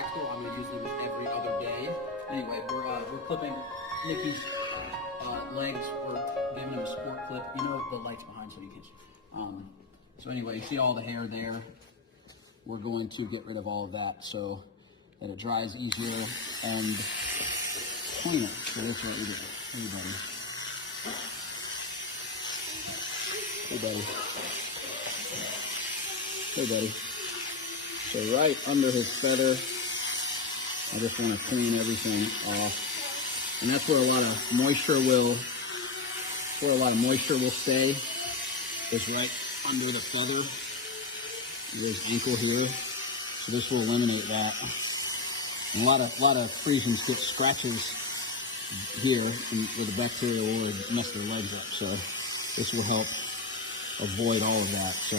practical. I'm going to use them every other day. Anyway, we're clipping Nikki's legs. We're giving him a sport clip. You know the light's behind, so you can. So anyway, you see all the hair there. We're going to get rid of all of that so that it dries easier and cleaner. So that's what we do. Hey, buddy. Hey, buddy. Hey, buddy. So right under his feather, I just want to clean everything off. And that's where a lot of moisture will stay, is right under the feather. His ankle here. So this will eliminate that. And a lot of Friesians get scratches here with the bacteria or mess their legs up. So this will help avoid all of that. So